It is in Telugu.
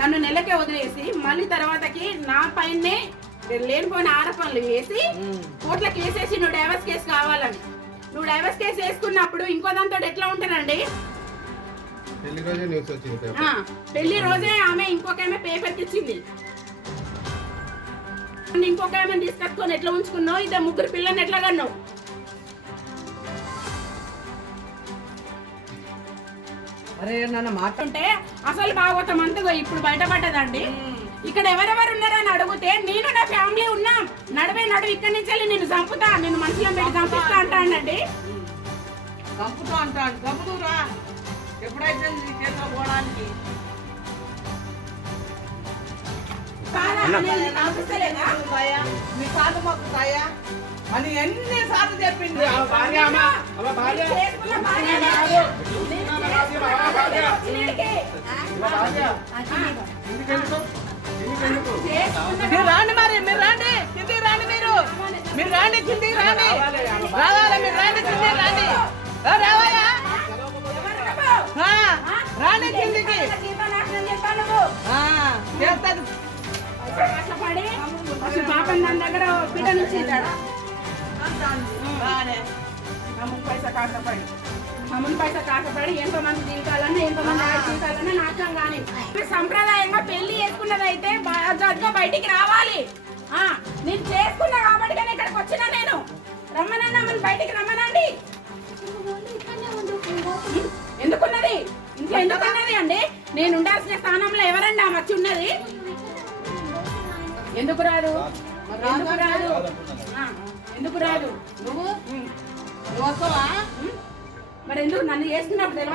నన్ను నెలకే వదిలేసి మళ్ళీ తర్వాతకి నా పైనే లేనిపోయిన ఆరోపణలు వేసి కోట్ల కేసేసి నువ్వు డైవర్స్ కేసు కావాలని. నువ్వు డైవర్స్ కేసు వేసుకున్నప్పుడు ఇంకో దాంతో ఎట్లా ఉంటానండి పెళ్ళి రోజే ఆమె ఇంకొక ఆమె పేపర్ తెచ్చింది. ఇంకొక ఆమె తీసుకొని ఎట్లా ఉంచుకున్నావు? ఇద్దరు ముగ్గురు పిల్లని ఎట్లా కన్నావు? అరే నన్ను మాట్లాడుంటే అసలు భాగవతం అంతగా ఇప్పుడు బయటపడ్డదండి. ఇక్కడ ఎవరెవరు ఉన్నారని అడిగితే నేను నా ఫ్యామిలీ ఉన్నాం నడువే నడువు ఇక్కడి నుంచి వెళ్ళి నేను చంపుతా నేను మనుషుల పెట్టి చంపిస్తా అంటానండి. చంపుతా అంటాను. చంపుతురా ఎప్పుడైతే నీ చేతిలో పోవడానికి? భార్యనే వచ్చినీడికి. ఇలా భార్య. ఎందుకెందుకు? ఎందుకెందుకు? చేసుకున్న మీరు రాండి మరి మీరు రాండి. కిందికి రాండి మీరు. మీరు రాండి కిందికి రాండి. కష్టపడి అసలు పాపం దాని దగ్గర బిడ్డ నుంచి అమ్ముని పైసా కాకపడి అమ్మని పైసా కాకపడి ఎంతో మంది జీవితాలన్నా ఎంతో మంది ఆడ జీవితాలన్నా నాశనం కానీ మీరు సంప్రదాయంగా పెళ్ళి చేసుకున్నది అయితే జడ్గా బయటికి రావాలి నేను చేసుకున్నా కాబట్టి కానీ ఇక్కడికి వచ్చినా నేను రమ్మనన్నా మన బయటికి రమ్మనండి ఎందుకున్నది? ఇంట్లో ఎందుకున్నది అండి? నేను ఉండాల్సిన స్థానంలో ఎవరండి ఆ మచ్చి ఉన్నది? ఎందుకు రాదు? ఎందుకు రాదు? ఎందుకు రాదు? నువ్వు. నువ్వు వస్తావా. మరి ఎందుకు నన్ను చేసుకున్నప్పుడు తెలియదా